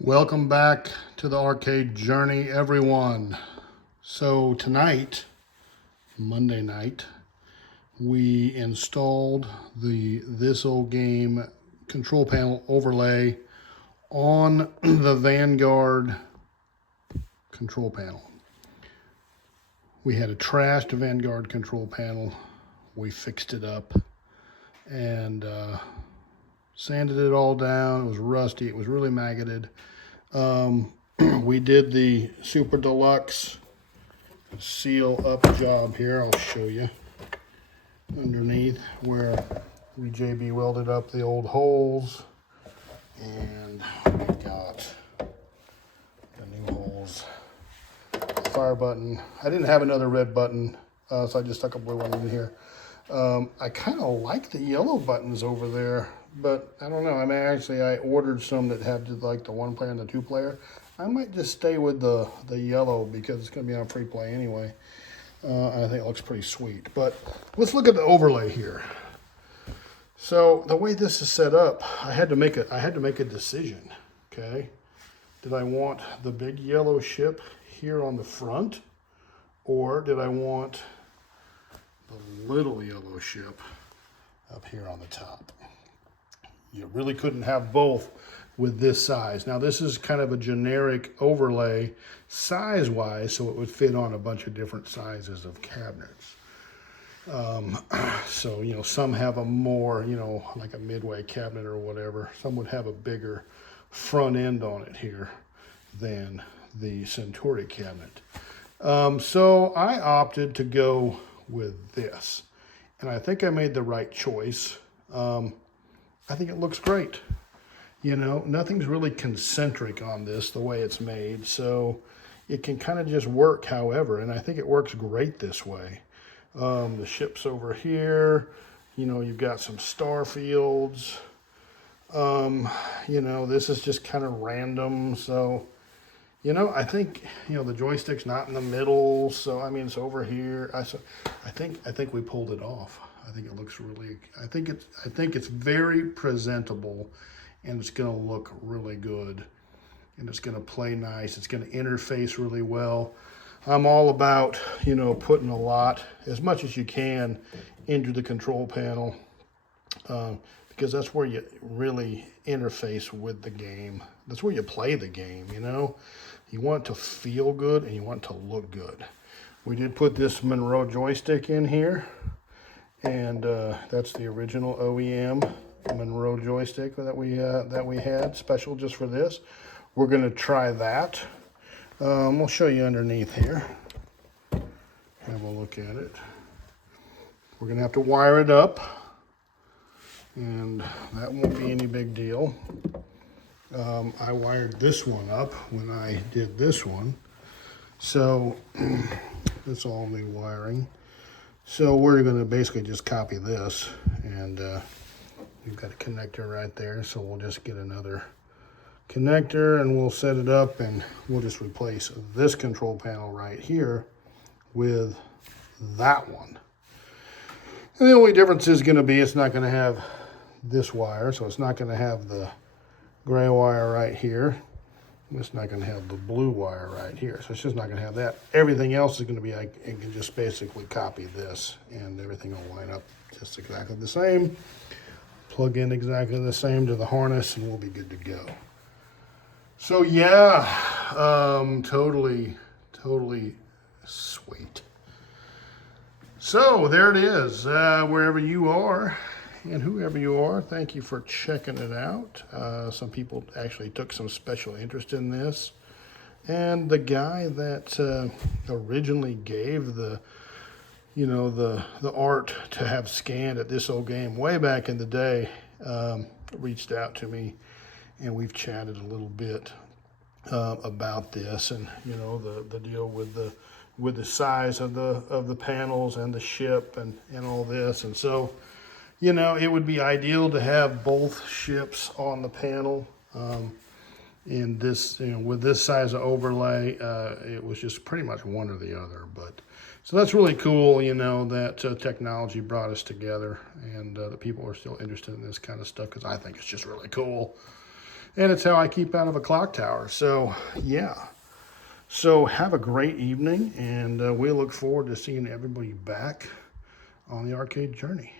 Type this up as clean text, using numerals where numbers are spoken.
Welcome back to the arcade journey, everyone. So tonight, Monday night, we installed the This Old Game control panel overlay on the Vanguard control panel. We had a trashed Vanguard control panel. We fixed it up and sanded it all down. It was rusty. It was really maggoted. We did the Super Deluxe seal up job here. I'll show you underneath where we JB welded up the old holes, and we got the new holes. Fire button. I didn't have another red button, so I just stuck a blue one in here. I kind of like the yellow buttons over there, but I don't know. I mean, actually, I ordered some that had like the 1-player and the 2-player. I might just stay with the yellow because it's going to be on free play anyway. I think it looks pretty sweet. But let's look at the overlay here. So the way this is set up, I had to make a decision. Okay, did I want the big yellow ship here on the front, or did I want the little yellow ship up here on the top? You really couldn't have both with this size. Now this is kind of a generic overlay size-wise, so it would fit on a bunch of different sizes of cabinets. So, you know, some have a more, you know, like a midway cabinet or whatever. Some would have a bigger front end on it here than the Centauri cabinet. So I opted to go with this, and I think I made the right choice. I think it looks great. You know, nothing's really concentric on this the way it's made, so it can kind of just work however, and I think it works great this way. The ship's over here, you know, you've got some star fields. You know, this is just kind of random, so you know, I think, you know, the joystick's not in the middle, so I mean it's over here. I think we pulled it off. I think it looks really. I think it's very presentable, and it's going to look really good, and it's going to play nice. It's going to interface really well. I'm all about, you know, putting a lot, as much as you can, into the control panel, because that's where you really interface with the game. That's where you play the game, you know. You want it to feel good and you want it to look good. We did put this Monroe joystick in here, and that's the original OEM Monroe joystick that we had, special just for this. We're going to try that. We'll show you underneath here. Have a look at it. We're going to have to wire it up, and that won't be any big deal. I wired this one up when I did this one, so it's all new wiring. So we're going to basically just copy this, and we've got a connector right there, so we'll just get another connector and we'll set it up, and we'll just replace this control panel right here with that one. And the only difference is going to be it's not going to have this wire, so it's not going to have the gray wire right here. It's not going to have the blue wire right here, so it's just not going to have that. Everything else is going to be, I can just basically copy this, and everything will line up just exactly the same. Plug in exactly the same to the harness, and we'll be good to go. So yeah, totally sweet. So there it is, wherever you are and whoever you are, thank you for checking it out. Some people actually took some special interest in this. And the guy that originally gave the, you know, the art to have scanned at This Old Game way back in the day, reached out to me, and we've chatted a little bit about this, and you know, the deal with the size of the panels and the ship and all this. And so, you know, it would be ideal to have both ships on the panel. In this, you know, with this size of overlay, it was just pretty much one or the other. But so that's really cool, you know, that technology brought us together, and that people are still interested in this kind of stuff, because I think it's just really cool. And it's how I keep out of a clock tower. So yeah. So have a great evening, and we look forward to seeing everybody back on the arcade journey.